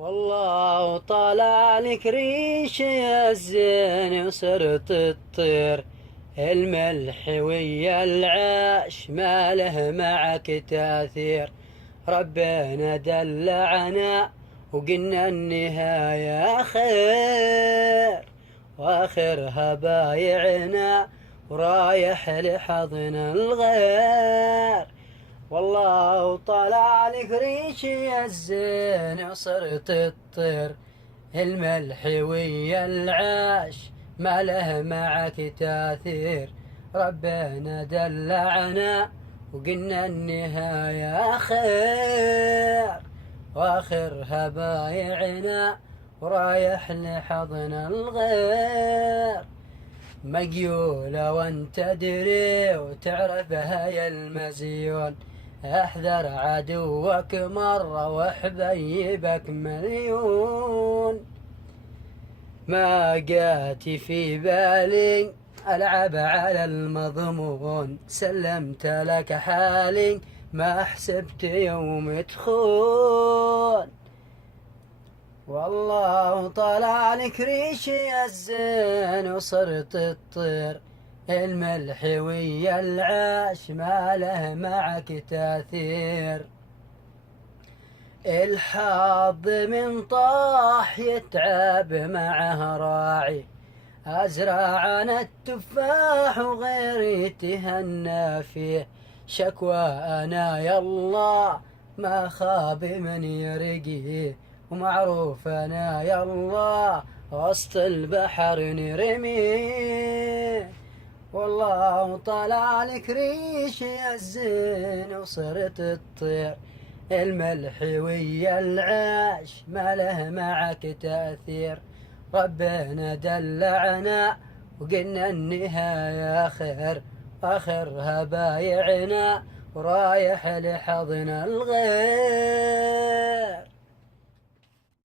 والله طالع لك ريش يا الزين وصرت تطير، الملح ويا العاش ما له معك تاثير. ربنا دلعنا وقلنا النهاية خير، واخرها بايعنا ورايح لحضن الغير. والله طلع لك ريش يا الزين وصرت تطير، الملح ويا العاش ما له معك تاثير. ربنا دلعنا وقلنا النهاية خير، واخرها بايعنا ورايح لحضن الغير. مقيولة وانت تدري وتعرفها يا المزيون، احذر عدوك مرة وحبيبك مليون. ما جاتي في بالي ألعب على المضمون، سلمت لك حالي ما حسبت يوم تخون. والله طلع لك ريش يا الزين وصرت تطير، الملح ويا العاش ما له معك تاثير. الحظ من طاح يتعب معه راعي، أزرع أنا التفاح وغيري تهنى فيه. شكوى أنا يالله ما خاب من يرقيه، ومعروف أنا يالله وسط البحر نرميه. والله طلع لك ريش يا الزين وصرت تطير، الملح ويا العاش ما له معك تأثير. ربنا دلعنا وقلنا النهاية خير، آخرها بايعنا ورايح لحضن الغير.